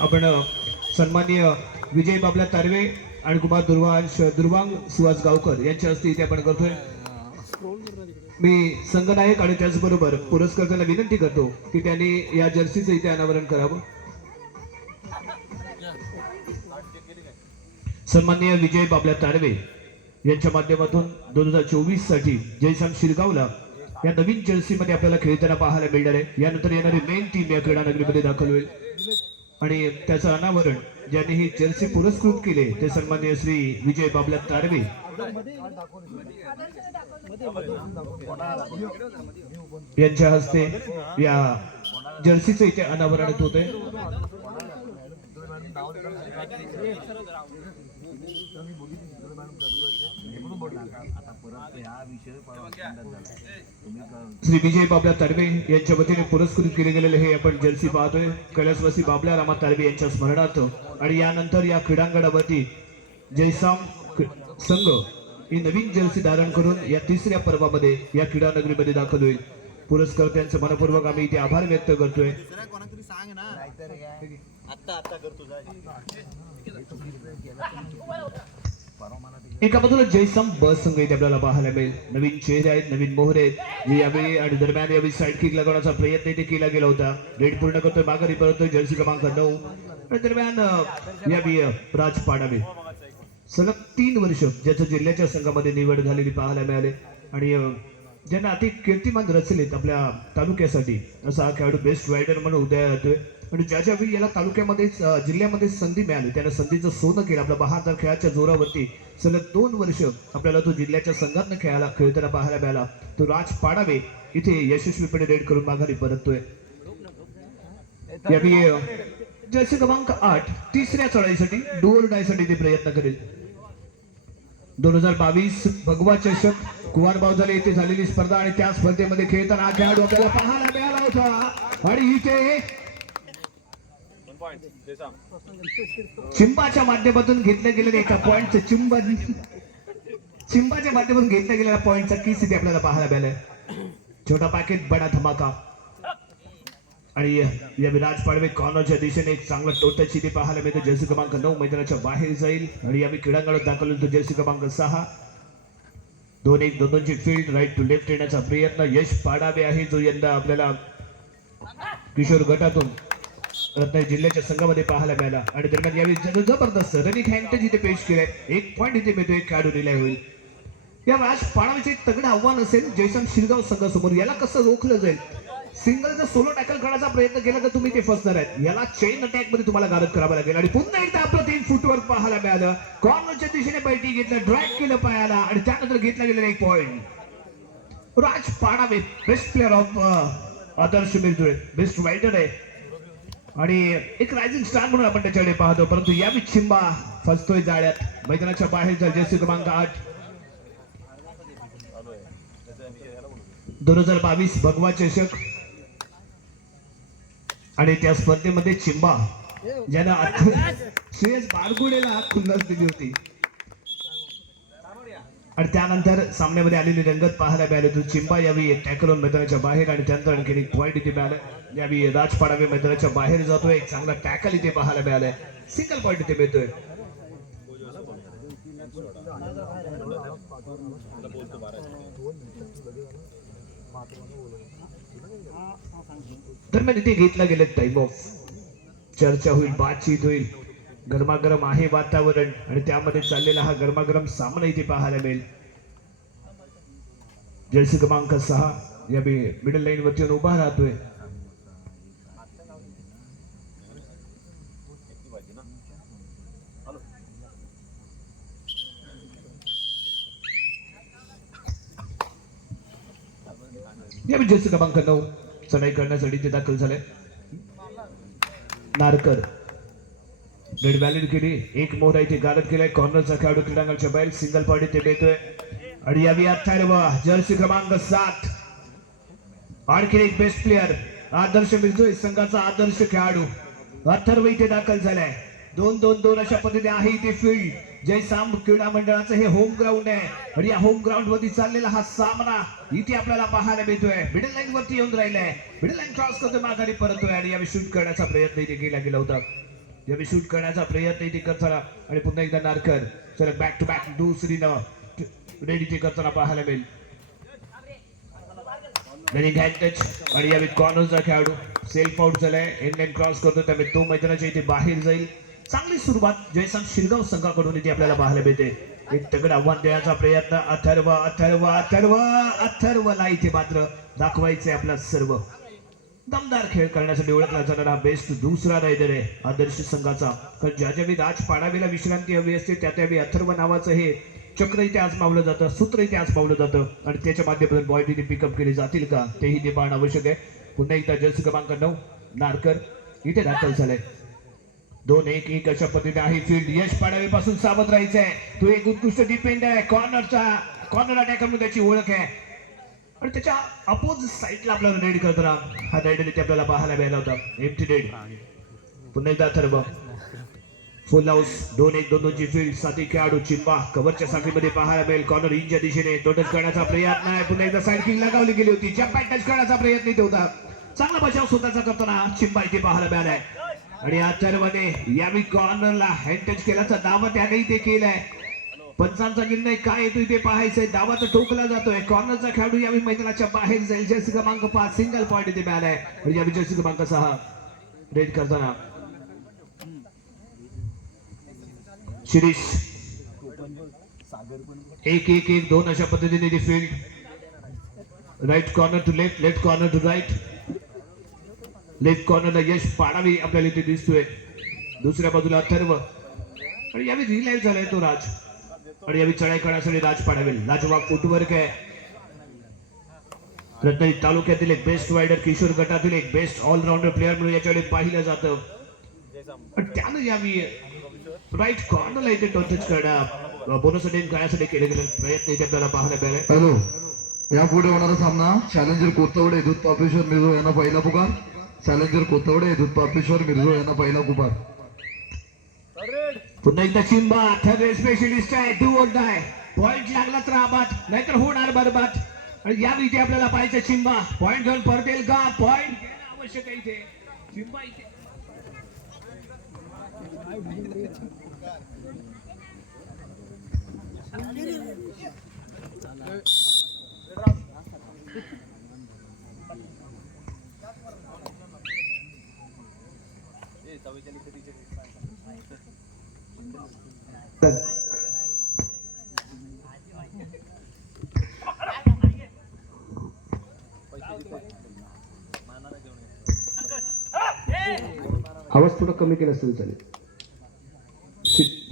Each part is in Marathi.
आपण सन्माननीय विजय बाबला तारवे आणि कुमार दुर्वांश दुर्वांग सुहास गावकर यांच्या हस्ते इथे आपण करतोय. मी संघनायक आणि त्याचबरोबर पुरस्कर्त्याला विनंती करतो की त्यांनी या जर्सीचं इथे अनावरण करावं. सन्माननीय विजय बाबल्या तारवे यांच्या माध्यमातून दोन हजार चोवीससाठी जयसाम शिरगावला या नवीन जर्सीमध्ये आपल्याला खेळताना पाहायला मिळणार आहे. यानंतर येणारी मेन टीम या क्रीडा नगरीमध्ये दाखल होईल. आणि त्याचं अनावरण ज्यांनी ही जर्सी पुरस्कृत केले ते सन्माननीय श्री विजय बाबल्या तारवे. यांच्या हस्ते या जर्सीचं इथे अनावरण होत आहे श्री विजय बाबला तारवे यांच्या वतीने पुरस्कृत केले गेलेले हे आपण जर्सी पाहतोय. कैलासवासी बाबल्या रामा तारवे यांच्या स्मरणार्थ. आणि यानंतर या क्रीडांगणावरती जयसाम संघ ही नवीन जर्सी धारण करून या तिसऱ्या पर्वामध्ये या क्रीडा नगरीमध्ये दाखल होईल. पुरस्कर्त्यांचे मनपूर्वक आम्ही इथे आभार व्यक्त करतोय. करतो एका बाजूला जयसम बस संघ इथे आपल्याला पाहायला मिळेल. नवीन चेहरे आहेत नवीन मोहरे आहेत. यावेळी आणि दरम्यान यावेळी साईड किक लागवण्याचा प्रयत्न इथे केला गेला होता. रेड पूर्ण करतोय माघारी परतोय जर्सी क्रमांक नऊ. आणि दरम्यान यावेळी राज पाडावे सलग तीन वर्ष ज्याचं जिल्ह्याच्या संघामध्ये निवड झालेली पाहायला मिळाले. आणि ज्यांना अति कीर्तिमान रचलेत आपल्या तालुक्यासाठी असा हा खेळाडू बेस्ट रायडर म्हणून उदया येतोय. आणि ज्याच्या वेळी याला तालुक्यामध्ये जिल्ह्यामध्ये संधी मिळाली त्यानं संधीचं सोनं केलं आपल्या बहादर खेळाच्या जोरावरती. सलग दोन वर्ष आपल्याला तो जिल्ह्याच्या संघातनं खेळायला खेळताना पाहायला मिळाला. तो राज पाडावे इथे यशस्वीपणे रेड करून माघारी परततोय. यावेळी क्रमांक आठ तिसऱ्या चढाईसाठी डोर डायसाठी ते प्रयत्न करेल. दोन हजार बावीस भगवा चषक कुवार बावजाले येथे झालेली स्पर्धा आणि त्या स्पर्धेमध्ये खेळताना हा खेळाडू आपल्याला पाहायला मिळाला होता. आणि इथे चिंबाच्या माध्यमातून घेतल्या गेलेल्या एका पॉइंटचं चिंब चिंबाच्या माध्यमातून घेतल्या गेलेल्या पॉईंटचा की स्थिती आपल्याला पाहायला मिळालाय. छोटा पॅकेट बडा धमाका. आणि या विराज पाडवे कॉर्नरच्या दिशेने एक चांगला टोटल चिती पाहायला मिळतो. जर्सी क्रमांक नऊ मैदानाच्या बाहेर जाईल. आणि यावेळी क्रीडांगणात दाखल होतो. जर्सी क्रमांक सहा. दोन एक दोन दोनची फील्ड राईट टू लेफ्ट येण्याचा प्रयत्न यश पाडावे आहे. जो यंदा आपल्याला किशोर गटातून रत्नागिरी जिल्ह्याच्या संघामध्ये पाहायला मिळाला. आणि दरम्यान यावेळी जबरदस्त रनिंग हँगटच इथे पेश केलाय एक पॉईंट इथे मिळतो एक खेळाडू रिलाय होईल. या राज पाडावेचे एक तगडं आव्हान असेल जयसंग शिरगाव संघासमोर. याला कसं रोखलं जाईल? सिंगल जर सोलो टॅकल करण्याचा प्रयत्न केला तर तुम्ही ते फसणार आहेत. याला चेन अटॅकमध्ये तुम्हाला गारद करावं लागेल. आणि पुन्हा एकदा आपलं तीन फुटवर पाहायला मिळालं. कॉर्नरच्या दिशेने बैठी घेतलं ड्रॅग केलं पायाला आणि त्यानंतर घेतला गेलेला एक point Raj Padave best player of Adarsh Mirdule best raider आहे. आणि एक रायझिंग स्टार म्हणून आपण त्याच्याकडे पाहतो. परंतु या चिंबा फसतोय जाळ्यात. मैदानाच्या बाहेर जर्सी क्रमांक आठ. दोन हजार बावीस भगवा चषक. आणि त्या स्पर्धेमध्ये चिंबा. ज्यानं आत- श्रेयस बारगुडेला खुल्लस दिली होती. आणि त्यानंतर सामन्यामध्ये आलेली रंगत पाहायला मिळाली तो चिंबा यावेळी टॅकल होऊन मैदानाच्या बाहेर आणि त्यानंतर आणखी एक पॉईंट इथे मिळालं यावेळी राजपाडा पाडावे मैदानाच्या बाहेर जातोय. एक चांगला टॅकल इथे पाहायला मिळालाय. सिंगल पॉईंट इथे मिळतोय. दरम्यान इथे घेतला गेलं टाइम ऑफ चर्चा होईल बातचीत होईल. गरमागरम आहे वातावरण आणि त्यामध्ये चाललेला हा गरमागरम सामना इथे पाहायला मिळेल. जर्सी क्रमांक सहा. या मिडल लाईन वरती येऊन उभा राहतोय. या जर्सी क्रमांक नऊ चढाई करण्यासाठी ते दाखल झाले. नारकर. रेड व्हॅलिड केली. एक मोहरा इथे गारद केलाय. कॉर्नरचा खेळाडू क्रीडांगणच्या बैल. सिंगल पॉईंट इथे देतोय. आणि यावी अथर्व जर्सी क्रमांक सात. आणखी एक बेस्ट प्लेअर आदर्श मिळतोय संघाचा आदर्श खेळाडू. अथर्व इथे दाखल झालाय. दोन दोन दोन अशा पद्धतीने आहे इथे फील्ड जयसाम क्रीडा मंडळाचं हे होम ग्राउंड आहे. आणि या होम ग्राउंड वरती चाललेला हा सामना इथे आपल्याला पाहायला मिळतोय. मिडल लाईन वरती येऊन राहिलाय. मिडल लाईन क्रॉस करतोय माघारी परतोय आणि यावेळी शूट करण्याचा प्रयत्न इथे केला गेला होता. यावेळी शूट करण्याचा प्रयत्न इथे करताना आणि पुन्हा एकदा नारकर. चला बॅक टू बॅक दुसरी न रेडी ते करताना पाहायला मिळेल. रनिंग टच आणि यावेळी कॉर्नरचा खेळाडू सेल्फ आउट झालाय. एंड क्रॉस करतो त्यामुळे तो मैदानाच्या इथे बाहेर जाईल. चांगली सुरुवात जयसन शिरगाव संघाकडून इथे आपल्याला पाहायला मिळते. एक तगड आव्हान देण्याचा प्रयत्न. अथर्व अथर्व अथर्व अथर्वला इथे मात्र दाखवायचे आपला सर्व. दमदार खेळ करण्यासाठी ओळखला जाणारा बेस्ट दुसरा रायडर आहे. आदर्श संघाचा. कारण ज्या ज्यावेळी राज पाडावीला विश्रांती हवी असते त्या त्यावेळी अथर्व नावाचं हे चक्र इथे आजमावलं जातं सूत्र इथे आजमावलं जातं. आणि त्याच्या माध्यमातून बॉयडीने पिकअप केले जातील का? तेही ते पाहणं आवश्यक आहे. पुन्हा एकदा जस क्रमांक नऊ. नारकर इथे दाखल झालंय. दोन एक एक अशा पद्धतीने आहे फील्ड यश पाडावीपासून सावध राहायचं आहे तो एक उत्कृष्ट डिपेंडर आहे. कॉर्नरचा कॉर्नर अटॅक म्हणून त्याची ओळख आहे. आणि त्याच्या अपोजिट साईडला आपल्याला रेड करताना हा रेड इथे आपल्याला पाहायला मिळाला होता. एमटी रेड पुन्हा एकदा ठरव फुल हाऊस दोन एक दोन दोनची फील्ड साथी खेळाडू चिंबा कव्हरच्या साखळीमध्ये पाहायला मिळेल. कॉर्नर इंच्या दिशेने तो टच करण्याचा प्रयत्न आहे. पुन्हा एकदा साईड किंग लगावली गेली होती. जम्प टच करण्याचा प्रयत्न इथे होता. चांगला बचाव स्वतःचा करताना चिंबा इथे पाहायला मिळालाय आणि आचार्यमध्ये यावेळी कॉर्नरला हँड टच केल्याचा दावा त्याने इथे केलाय. पंचांचा निर्णय काय येतो इथे पाहायचंय. दावा तर टोकला जातोय. कॉर्नरचा खेळाडू यावेळी मैदानाच्या बाहेर जाईल. जर्सी क्रमांक पाच सिंगल पॉईंट इथे मिळालाय. आणि यावेळी जर्सी क्रमांक सहा. रेड करताना. शिरीष. एक एक एक दोन अशा पद्धतीने field right corner to left left corner to right left कॉर्नरला यश पाडावी आपल्याला इथे दिसतोय. दुसऱ्या बाजूला अथर्व. आणि यावेळी रिलायन्स झालाय तो राज. आणि यावेळी चढाई करण्यासाठी राज पाडावेल. राजवा फुटवर्क आहे. रत्नागिरी तालुक्यातील एक बेस्ट रायडर किशोर गटातील एक बेस्ट ऑलराऊंडर प्लेअर म्हणून याच्याकडे पाहिलं जातं. पण त्यानं यावी राईट कॉर्नरला इथे टच करणं बोनस अटेंड करण्यासाठी केले गेले. प्रयत्न इथे आपल्याला पाहायला मिळाले. हॅलो. यापुढे होणारा सामना चॅलेंजर कोतवडे दूध पापेश्वर मिर्झो यांना पहिला पुकार. चॅलेंजर कोथवडे दूध पापेश्वर मिर्झो यांना पहिला कुपार. पुन्हा एकदा चिंबा थर्ड स्पेशलिस्ट आहे. टू ओट आहे. पॉइंट लागला तर आबाद नाहीतर होणार बरबाद. आणि या विजय आपल्याला पाहायचं चिंबा. पॉइंट घेऊन परतेल का? पॉइंट घेणं आवश्यक आहे इथे. चिंबा इथे. आवाज थोडा कमी केला तरी चालेल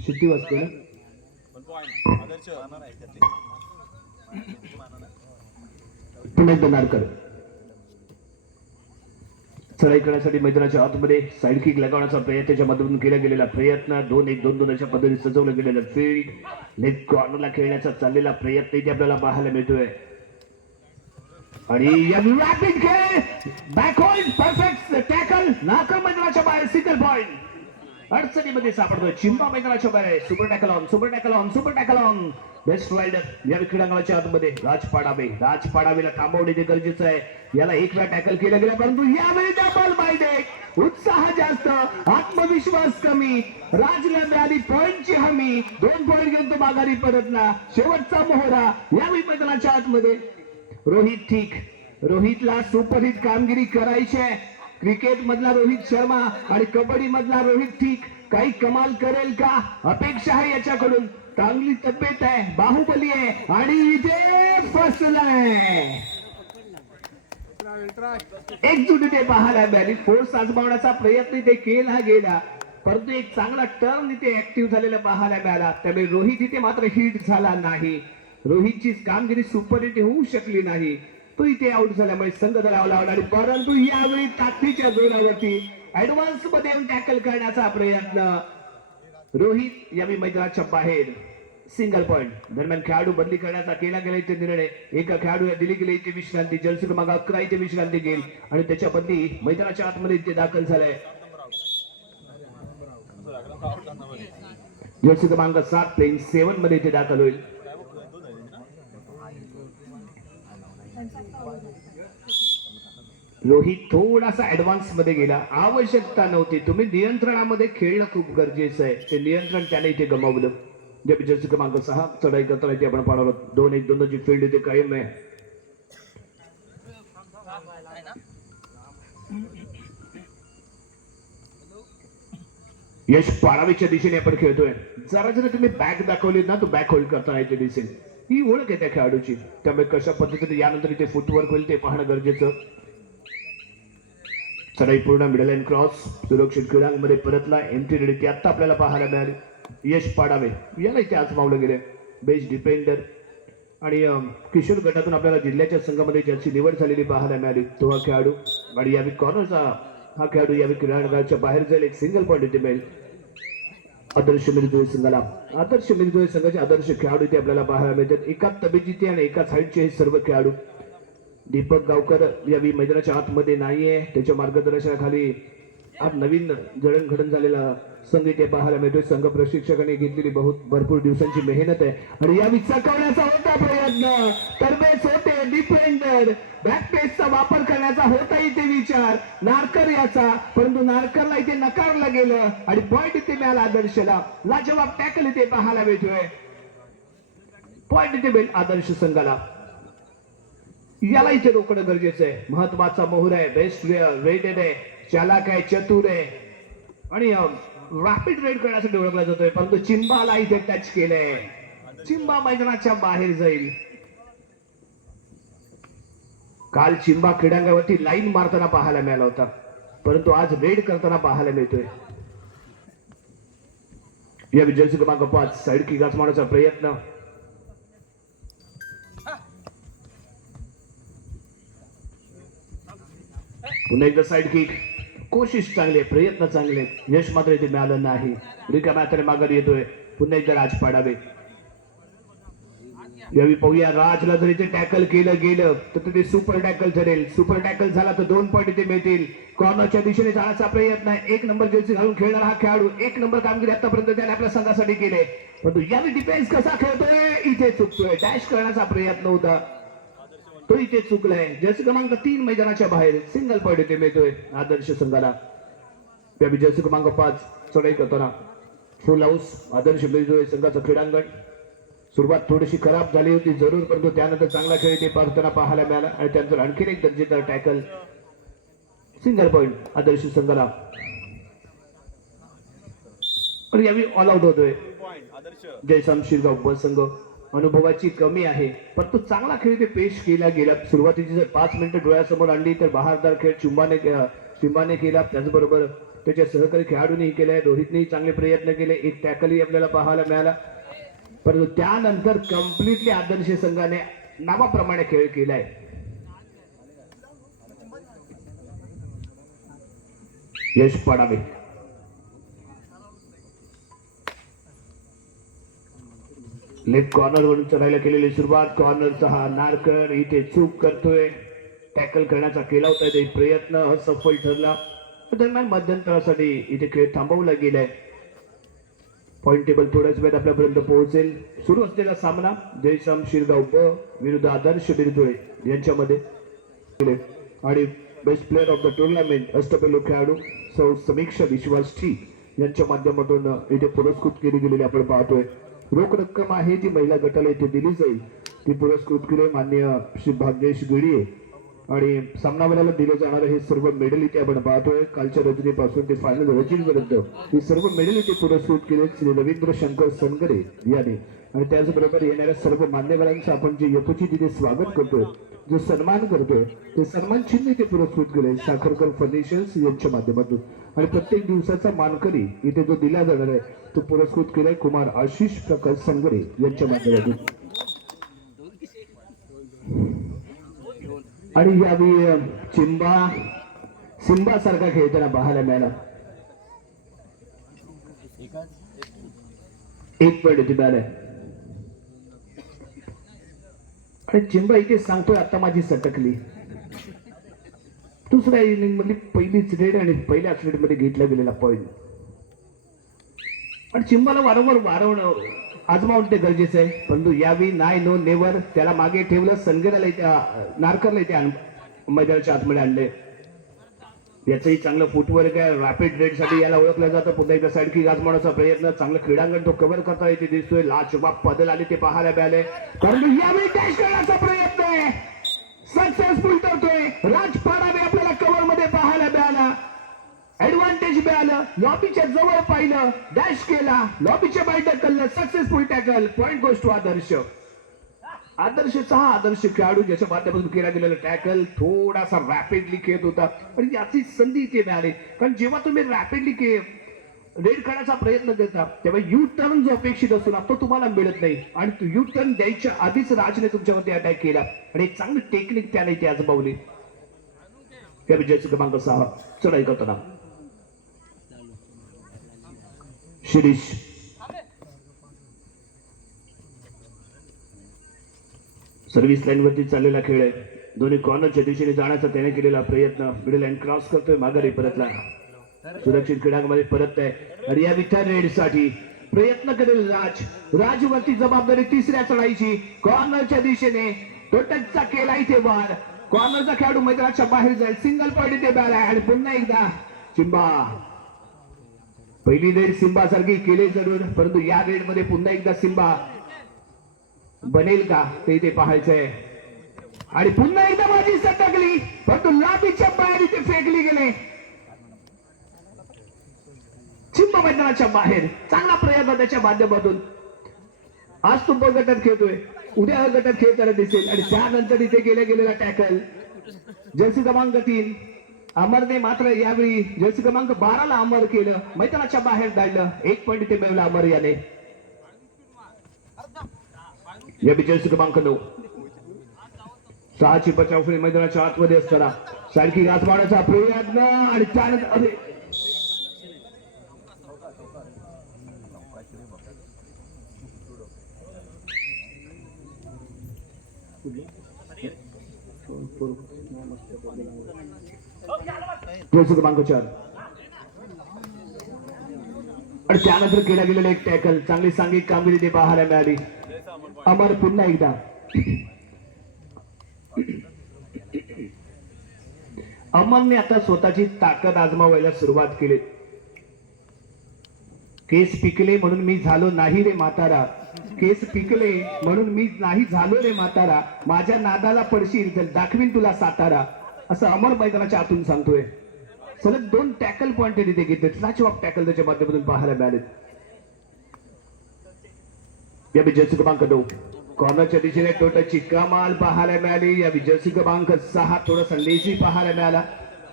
शिट्टी वाजते ना? पुन्हा एकदा नारकर चढाई करण्यासाठी मैदानाच्या आतमध्ये साईड किक लगावण्याचा प्रयत्न त्याच्या माध्यमातून केला गेलेला प्रयत्न. दोन एक दोन दोन अशा पद्धतीने सजवलं गेलेलं फील्ड लेग कॉर्नरला खेळण्याचा चाललेला प्रयत्न इथे आपल्याला पाहायला मिळतोय. आणि या रॅपिड खेळ. बॅकहोल्ड परफेक्ट टॅकल नाका मैदानाच्या बाहेर सिंगल पॉइंट अडचणीमध्ये सापडतोय. चिंबा मैदानाच्या बाहेर सुपर टॅकलॉन सुपर टॅकलॉन सुपर टॅकलॉन बेस्ट रायडर या क्रीडांगणाच्या आतमध्ये राज पाडावे राज पाडावेला थांबवणे ते गरजेचं आहे. याला एक वेळा टॅकल केलं गेलं परंतु यावेळी डबल पाहिजे उत्साह जास्त आत्मविश्वास कमी. राजला मिळाली पॉइंटची हमी. दोन पॉइंट घेऊन तो माघारी परतला. शेवटचा मोहरा यावेळी मैदानाच्या आतमध्ये. रोहित ठीक. रोहितला सुपरहित कामगिरी करायची आहे. क्रिकेट मधला रोहित शर्मा आणि कबड्डी मधला रोहित ठीक. काही कमाल करेल का? अपेक्षा आहे याच्याकडून. चांगली तब्येत आहे बाहुबली आहे आणि इथे फसलाय. एकजुटीने पाहायला मिळाली फोर्स आजमावण्याचा प्रयत्न इथे केला गेला. परंतु एक चांगला टर्न इथे ऍक्टिव्ह झालेला पाहायला मिळाला त्यामुळे रोहित इथे मात्र हिट झाला नाही. रोहितची कामगिरी सुपर हिट होऊ शकली नाही. तो इथे आउट झाल्यामुळे संघ धरावा लागणार परंतु यावेळी ताकदीच्या जोरावरती ऍडव्हान्समध्ये टॅकल करण्याचा प्रयत्न रोहित यावेळी मैदानाच्या बाहेर. सिंगल पॉइंट दरम्यान खेळाडू बदली करण्याचा केला गेला इथे निर्णय. एका खेळाडू दिली गेली इथे विश्रांती. जर्सी क्रमांक अकरा इथे विश्रांती घेईल. आणि त्याच्या बदली मैदानाच्या आतमध्ये इथे दाखल झालाय. जर्सी क्रमांक सात प्लेन सेवनमध्ये इथे दाखल होईल. रोहित थोडासा ऍडव्हान्समध्ये गेला. आवश्यकता नव्हती. तुम्ही नियंत्रणामध्ये खेळणं खूप गरजेचं आहे. ते नियंत्रण त्याने इथे गमावलं. जे जर्सी क्रमांक सहा चढाई करताना इथे आपण पाहणार आहोत. दोन एक दोन ची फील्ड इथे कायम आहे. यश पारावीच्या दिशेने आपण खेळतोय. जरा जरी तुम्ही बॅक दाखवली ना तो बॅक होल्ड करताना इथे दिसेल. ही ओळख आहे त्या खेळाडूची. त्यामुळे कशा पद्धतीने यानंतर इथे फुटवर्क होईल ते पाहणं गरजेचं. चढाई पूर्ण मिडल अँड क्रॉस सुरक्षित क्रीडांमध्ये परतला. एमटी रेडी ती आत्ता आपल्याला पाहायला मिळाली. यश पाडावे. याला इथे आजमावलं गेले बेस्ट डिफेंडर आणि किशोर गटातून आपल्याला जिल्ह्याच्या संघामध्ये ज्याची निवड झालेली पाहायला मिळाली. तो हा खेळाडू. आणि यावेळी कॉर्नरचा हा खेळाडू यावेळी क्रीडांगणाच्या बाहेर जाईल. एक सिंगल पॉईंट इथे मिळेल. आदर्श मिरजोळी संघाला. आदर्श मिरजोळी संघाचे आदर्श खेळाडू इथे आपल्याला पाहायला मिळतात. एका तब्येतीचे आणि एका साईडचे हे सर्व खेळाडू. दीपक गावकर यावेळी मैदानाच्या आतमध्ये नाहीये. त्याच्या मार्गदर्शनाखाली आज नवीन जडणघडण झालेला संगीत हे पाहायला मिळतोय. संघ प्रशिक्षकाने घेतलेली बहुत भरपूर दिवसांची मेहनत आहे. आणि यावेळी चकवण्याचा होता प्रयत्न. तरबेज होते डिफेंडर बॅकपेसचा वापर करण्याचा होता इथे विचार. नारकर याचा परंतु नारकरला इथे नकारलं गेलं आणि पॉईंट इथे मिळाला आदर्शला. लाजवाब टॅकल इथे पाहायला मिळतोय. पॉईंट इथे मिळेल आदर्श संघाला. याला इथे रोखणं गरजेचं आहे. महत्त्वाचा मोहर आहे बेस्ट रेटेड आहे चालाक आहे चतुर आहे. आणि रॅपिड रेड करण्यासाठी ओळखला जातोय परंतु चिंबाला इथे टच केलंय. चिंबा मैदानाच्या बाहेर जाईल. काल चिंबा क्रीडांगावरती लाईन मारताना पाहायला मिळाला होता. परंतु आज रेड करताना पाहायला मिळतोय. या विजयसी क्रमांक पाच साईड किक मारण्याचा प्रयत्न. पुन्हा एकदा साईड किक कोशिश चांगली आहे प्रयत्न चांगले आहेत. यश मात्र इथे मिळालं नाही. रिकाम्या हाताने माघारी येतोय. पुन्हा एकदा राज पाडावे. यावेळी पाहूया राजला जर इथे टॅकल केलं गेलं तर ते सुपर टॅकल ठरेल. सुपर टॅकल झाला तर दोन पॉईंट इथे मिळतील. कॉर्नरच्या दिशेने जाण्याचा प्रयत्न आहे. एक नंबर जर्सी घालून खेळणारा हा खेळाडू एक नंबर कामगिरी आतापर्यंत त्याने आपल्या संघासाठी केले परंतु यावेळी डिफेन्स कसा खेळतोय? इथे चुकतोय. डॅश करण्याचा प्रयत्न होता. तो इथे चुकलाय. जर्सी क्रमांक तीन मैदानाच्या बाहेर सिंगल पॉईंट इथे मिळतोय आदर्श संघाला. जर्सी क्रमांक पाच चढाई करताना. फुल हाऊस आदर्श मिळतोय संघाचं क्रीडांगण. सुरुवात थोडीशी खराब झाली होती जरूर परंतु त्यानंतर चांगला खेळ इथे पाहताना पाहायला मिळाला आणि त्यानंतर आणखीन एक दर्जेदार टॅकल सिंगल पॉईंट आदर्श संघाला. पण यावेळी ऑल आउट होतोय. जयसाम शिरगाव बस संघ. अनुभवाची कमी आहे. पण तो चांगला खेळ ते पेश केला गेला. सुरुवातीची जर पाच मिनिटं डोळ्यासमोर आणली तर बहारदार खेळ चिंबाने चिंबाने केला. त्याचबरोबर त्याच्या सहकारी खेळाडूंनी केलाय रोहितनेही चांगले प्रयत्न केले. एक टॅकलही आपल्याला पाहायला मिळाला. परंतु त्यानंतर कम्प्लिटली आदर्श संघाने नावाप्रमाणे खेळ केलाय. यश पाडावे. लेफ्ट कॉर्नर वरून चढायला केलेली सुरुवात. कॉर्नरचा हा नारकर इथे चूक करतोय. टॅकल करण्याचा केला होता ते प्रयत्न. असफल ठरला. दरम्यान मध्यंतरासाठी इथे खेळ थांबवला गेलाय. पॉइंट टेबल थोड्याच वेळात आपल्यापर्यंत पोहोचेल. सुरू असलेला सामना जयश्राम शिरगाव ब विरुद्ध आदर्श बिरदुळे यांच्यामध्ये आणि best player of the tournament अष्टपैलू खेळाडू सौ समीक्षा विश्वास टी यांच्या माध्यमातून इथे पुरस्कृत केली गेलेली आपण पाहतोय. रोख रक्कम आहे जी महिला गटाला इथे दिली जाईल ती पुरस्कृत केले मान्य श्री भाग्येश गिडिये आणि सामनावीराला दिले जाणारे हे सर्व मेडल इथे आपण पाहतोय. कालच्या रजनीपासून ते फायनल रजनीपर्यंत हे सर्व मेडल इथे पुरस्कृत केले श्री रवींद्र शंकर सनगरे याने. आणि त्याचबरोबर येणाऱ्या सर्व मान्यवरांचं आपण जे यथोचित तिथे स्वागत करतोय जो सन्मान करतोय ते सन्मान चिन्ह इथे पुरस्कृत केले. साखरकर फर्निचर्स यांच्या माध्यमातून. आणि प्रत्येक दिवसाचा मानकरी इथे जो दिला जाणार आहे तो पुरस्कृत केलाय कुमार आशिष प्रकाश संगरे यांच्या माध्यमातून. आणि यावेळी चिंबा सिंबा सारखा खेळताना पाहायला मिळाला. एक पॉईंट आहे मिळालाय. आणि चिंबा इथे सांगतोय आता माझी सटकली. दुसऱ्या इनिंग मधली पहिलीच रेड आणि पहिल्या रेडमध्ये घेतला गेलेला पॉईंट आणि चिंबाला वारंवार वारवणं आजमावून ते गरजेचं आहे. परंतु यावेळी नाय नो नेवर त्याला मागे ठेवलं संगेराला इथे नारकरला इथे मैदानाच्या आतमध्ये आणले. याचंही चांगलं फुटवर्क आहे. रॅपिड रेडसाठी याला ओळखलं जातं. पुन्हा एकदा साईड की गाजमावण्याचा प्रयत्न. चांगलं क्रीडांगण तो कव्हर करता येते दिसतोय. लाचबाब बदल आले ते पाहायला मिळाले. परंतु यावेळी करण्याचा प्रयत्न आहे. सक्सेसफुल करतोय राज आपल्याला कव्हरमध्ये पाहायला मिळाला. ऍडव्हान्टेज मिळालं. लॉबीच्या जवळ पाहिलं. डॅश केला. लॉबीच्या बाहेर ढकललं. सक्सेसफुल टॅकल पॉइंट गोष्ट आदर्श. आदर्श चहा हा आदर्श खेळाडू ज्याच्या माध्यमातून केला गेलेला टॅकल थोडासा रॅपिडली खेळत होता. पण याची संधी इथे मिळाली. कारण जेव्हा तुम्ही रॅपिडली खेळ रेड करण्याचा प्रयत्न करता तेव्हा यू टर्न जो अपेक्षित असतो ना तो तुम्हाला मिळत नाही. आणि यू टर्न द्यायच्या आधीच राजने तुमच्यावरती अटॅक केला. आणि एक चांगली टेक्निक त्याने इथे आजमावली. त्या विजयाचा क्रमांक सहा. चढाई करताना शिरीष. सर्व्हिस लाईन वरती चाललेला खेळ आहे. दोन्ही कॉर्नरच्या दिशेने जाण्याचा त्याने केलेला प्रयत्न. मिडल लाईन क्रॉस करतोय माघारी परतला. सुरक्षित क्रीडांगमध्ये परत आहे आणि या विठ्ठल रेडसाठी प्रयत्न करेल राज. राजवरती जबाबदारी तिसऱ्या चढाईची. कॉर्नरच्या दिशेने तो टचचा केला इथे वार. कॉर्नरचा खेळाडू मैदानाच्या बाहेर जाईल. सिंगल पॉईंट इथे बॅर आहे. आणि पुन्हा एकदा चिंबा पहिली रेड सिंबा सारखी केली जरूर. परंतु या रेडमध्ये पुन्हा एकदा सिंबा बनेल का? ते इथे पाहायचंय. आणि पुन्हा एकदा माझी सटकली परंतु लाबीच्या बाहेर इथे फेकली गेले. चिंब मैदानाच्या बाहेर. चांगला प्रयत्न त्याच्या माध्यमातून. आज तो ब गटात खेळतोय. उद्या हा गटात खेळताना दिसेल. आणि त्यानंतर इथे गेल्या गेलेला टॅकल जर्सी क्रमांक तीन. अमरने मात्र यावेळी जर्सी क्रमांक बाराला अमर केलं. मैदानाच्या बाहेर धाडलं एक पॉईंट इथे मिळवला अमर याने. या जर्सी क्रमांक नऊ. सहाची बचाव मैदानाच्या आतमध्ये असताना. सारखी घास मारण्याचा प्रयत्न आणि त्यानंतर अरे जर्सी क्रमांक चार. आणि त्यानंतर केला गेलेला एक टॅकल चांगली सांघिक कामगिरी ते पाहायला मिळाली. अमर पुन्हा एकदा. अमरने आता स्वतःची ताकद आजमावायला सुरुवात केली. केस पिकले म्हणून मी झालो नाही रे म्हातारा. केस पिकले म्हणून मी नाही झालो रे म्हातारा. माझ्या नादाला पडशील तर दाखवीन तुला सातारा. असं अमर मैदानाच्या आतून सांगतोय. सलग दोन टॅकल पॉइंट तिथे घेतले. लाचवाक टॅकल त्याच्या माध्यमातून पाहायला मिळाले या विजय क्रमांक नऊ कॉर्नरच्या दिशेने टोटाची कमाल पाहायला मिळाली. या विजय क्रमांक सहा थोडासा संदेशही पाहायला मिळाला.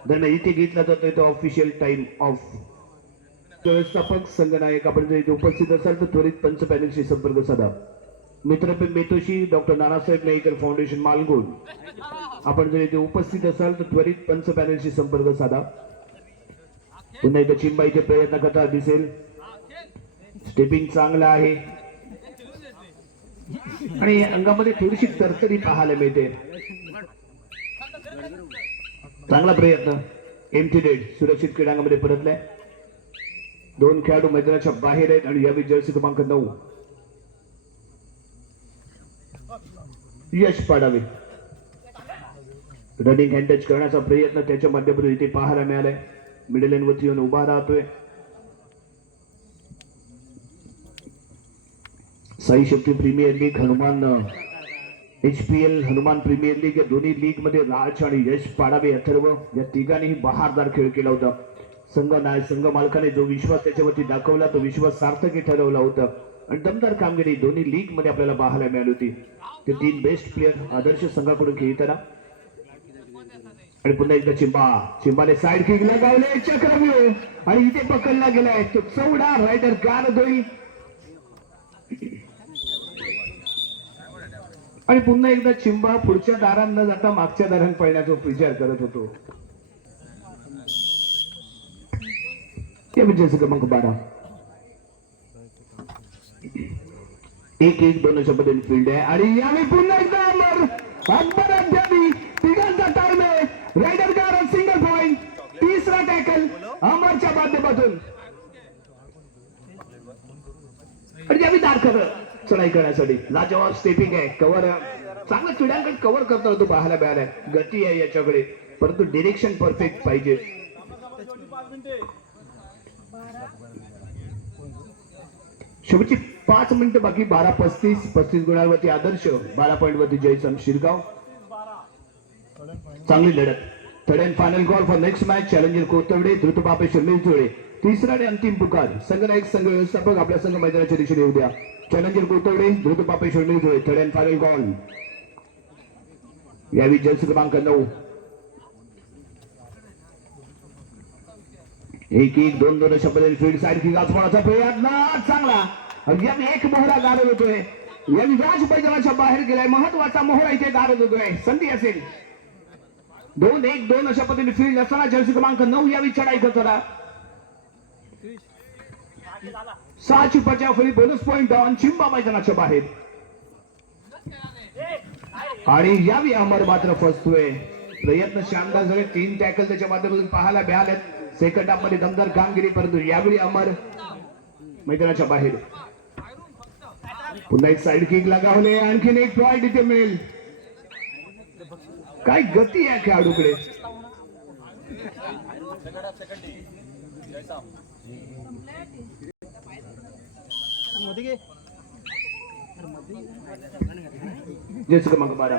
दरम्यान इथे घेतला जातोय तो ऑफिशियल टाइम ऑफ व्यवस्थापक संगनायक आपण जर इथे उपस्थित असाल तर त्वरित पंच पॅनलशी संपर्क साधा. मित्रपे मेतोशी डॉक्टर नानासाहेब नाईकर फाउंडेशन मालगुण आपण जर इथे उपस्थित असाल तर त्वरित पंच पॅनलशी संपर्क साधा. पुन्हा एकदा चिंबाईचे प्रयत्न करता दिसेल. स्टेपिंग चांगलं आहे. आणि अंगामध्ये थोडीशी तरतरी पाहायला मिळते. चांगला प्रयत्न. एमटी डेड सुरक्षित क्रीडांगामध्ये परतलाय. दोन खेळाडू मैदानाच्या बाहेर आहेत आणि यावेळी जर्सी क्रमांक नऊ. Yash Padave. Running hand touch करण्याचा प्रयत्न त्याच्या माध्यमातून इथे पाहायला मिळालाय. मिडल लाईन वरती येऊन उभा राहतोय. Sai Shakti premier league Hanuman H P L Hanuman premier league या दोन्ही लीगमध्ये राज आणि यश पाडावे अथर्व या तिघांनीही बहारदार खेळ केला होता. संघ नाय संघ मालकाने जो विश्वास त्याच्यावरती दाखवला तो विश्वास सार्थकी ठरवला होता. आणि दमदार कामगिरी दोन्ही लीगमध्ये आपल्याला पाहायला मिळाली होती. ते तीन बेस्ट प्लेअर आदर्श संघाकडून खेळताना. आणि पुन्हा एकदा चिंबा. चिंबाने साईड किक लगावले चक्रव्यू आणि इथे पकडला गेलाय. तो चौडा रायडर गार दोई आणि पुन्हा एकदा चिंबा पुढच्या दारांना जाता मागच्या दारांना पळण्याचा विचार करत होतो. या क्रमांक बारा एक एक दोन अशा पद्धतीने फील्ड आहे आणि यावेळी पुन्हा एकदा अमर अकबर अध्यादी तिघांचा टाइम रायडर कार सिंगल पॉइंट तिसरा टॅकल अमरच्या माध्यमातून म्हणजे यावेळी दाखर चढाई करण्यासाठी लाजवाब स्टेपिंग आहे कव्हर चांगलं क्रीडांकन कव्हर करता होतो पाहायला मिळालाय गती आहे याच्याकडे परंतु डिरेक्शन परफेक्ट पाहिजे शेवटची पाच मिनिटं बाकी बारा पस्तीस. पस्तीस गुणांवरती आदर्श. बारा पॉईंट वरती जयसन शिरगाव. चांगली लढत. Third and final call for next match challenger Kotwade Dhrutpapeshwar Mirchole तिसरा आणि अंतिम पुकार. संघनायक संघ व्यवस्थापक आपल्या संघ मैदानाच्या दिशेने येऊ द्या. Challenger Kotwade Dhrutpapeshwar Mirchole third and final call यावेळी जर्सी क्रमांक नऊ. एक एक दोन दोन अशा पद्धतीने फील्ड साईड किक आजमानाचा प्रयत्न. चांगला. यावी एक मोहरा गारद होतोय. यावी राज मैदानाच्या बाहेर गेलाय. महत्त्वाचा मोहरा इथे गारद होतोय. संधी असेल. दोन एक दोन अशा पद्धतीने फील्ड असताना जर्सी क्रमांक नऊ यावी चढाई करताना सहा चिपाच्या फळी बोनस पॉइंट ऑन चिंबा मैदानाच्या बाहेर. आणि यावी अमर मात्र फसतोय. प्रयत्न शानदार झाले. तीन टॅकल त्याच्या माध्यमातून पाहायला मिळाल्यात सेकंड हाफमध्ये दमदार कामगिरी परंतु यावेळी अमर मैदानाच्या बाहेर. पुन्हा एक साइड किक लगावले आणखीन एक पॉइंट इथे मिळेल. काय गती आहे खेळाडूकडे मग क्रमांक बारा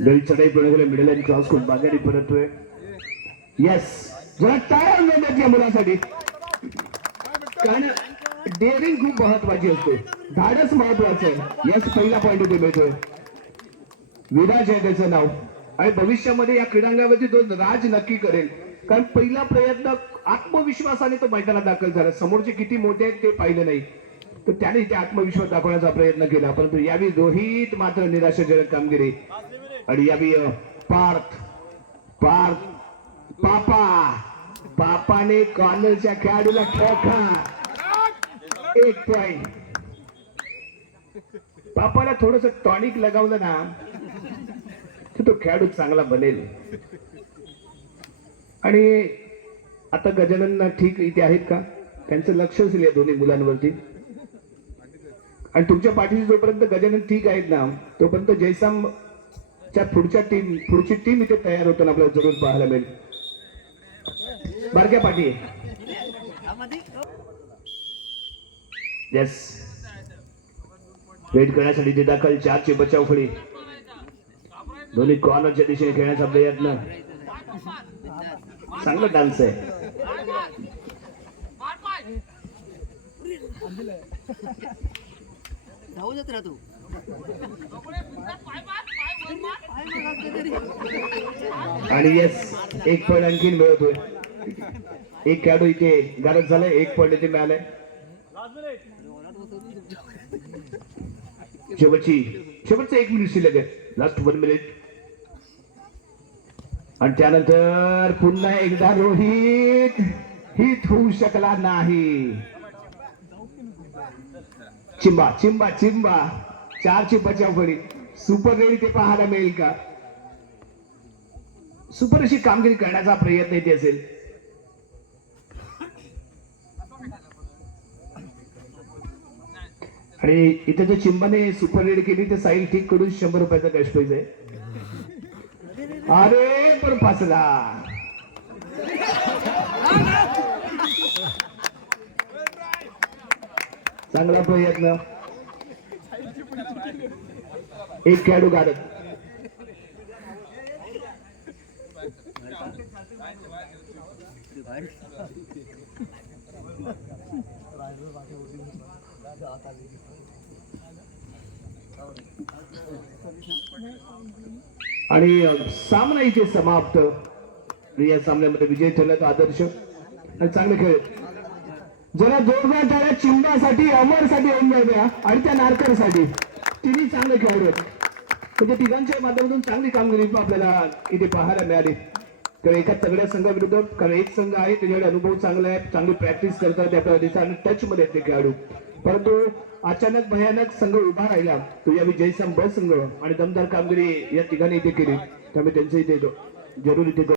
गळी चढाई मिडल आणि क्रॉस करून बागाडी परततोय येस जरा टायर मिळतात मुलासाठी कारण डेअरिंग खूप महत्वाची असते। धाडस महत्वाचं आहे। यस पहिला पॉईंट इथे मिळतोय। विराज आहे त्याचं नाव। आणि भविष्यामध्ये या क्रीडांगावरती दोन राज नक्की करेल। कारण पहिला प्रयत्न आत्मविश्वासाने तो मैदानात दाखल झाला. समोरचे किती मोठे आहेत ते पाहिलं नाही. तर त्याने ते आत्मविश्वास दाखवण्याचा प्रयत्न केला. परंतु यावेळी रोहित मात्र निराशाजनक कामगिरी. आणि यावेळी पार्थ पार्थ पापा पापाने कॉर्नरच्या खेळाडूला ठोका एक पॉइंट पापाला थोडस टॉनिक लगावलं ना तर तो खेळाडू चांगला बनेल. आणि आता गजानन ठीक इथे आहेत का? त्यांचं लक्ष असेल या दोन्ही मुलांवरती. आणि तुमच्या पाठीशी जोपर्यंत गजानन ठीक आहेत ना तोपर्यंत जयसाम च्या पुढच्या टीम पुढची टीम इथे तयार होताना आपल्याला जरूर पाहायला मिळेल. बारक्या पाठी. येस वेट करण्यासाठी ते दाखल चारची बचाव फळी. दोन्ही कॉर्नरच्या दिशेने खेळण्याचा प्रयत्न. चांगला डान्स आहे. राहतो आणि येस एक पॉईंट आणखीन मिळतोय. एक खेळाडू इथे गारज झालाय एक पॉईंट इथे मिळालाय. शेवटची शेवटचं एक मिनिट शिल्लक आहे लास्ट वन मिनिट आणि त्यानंतर पुन्हा एकदा रोहित हिट होऊ शकला नाही. चिंबा चिंबा चिंबा. चारची बचाव फळी सुपर रेडी ते पाहायला मिळेल का? सुपर अशी कामगिरी करण्याचा प्रयत्न येते असेल. आणि इथे जो चिंबाने सुपर रेड केली तर साईल ठीक करून शंभर रुपयाचा कॅश पैसा आहे. अरे पण फसला. चांगला प्रयत्न एक खेळाडू गाडत. आणि सामना इथे समाप्त. या सामन्यामध्ये विजय ठरला तो आदर्श. आणि चांगले खेळ. जरा जोरदार त्याला चिंबासाठी अमरसाठी होऊन जाऊया. आणि त्या नारकरसाठी. तिन्ही चांगले खेळाडू आहेत. म्हणजे तिघांच्या माध्यमातून चांगली कामगिरी आपल्याला इथे पाहायला मिळाली. तर एका तगड्या संघाविरुद्ध कारण एक संघ आहे त्याच्याकडे अनुभव चांगला आहे चांगली प्रॅक्टिस करतात त्या आपल्याला दिसतात आणि टच मध्ये ते खेळाडू. परंतु अचानक भयानक संघ उभा राहिला. तो यावेळी जयसाम ब संघ आणि दमदार कामगिरी या ठिकाणी इथे केली. त्यामुळे त्यांचं इथे जरूर इथे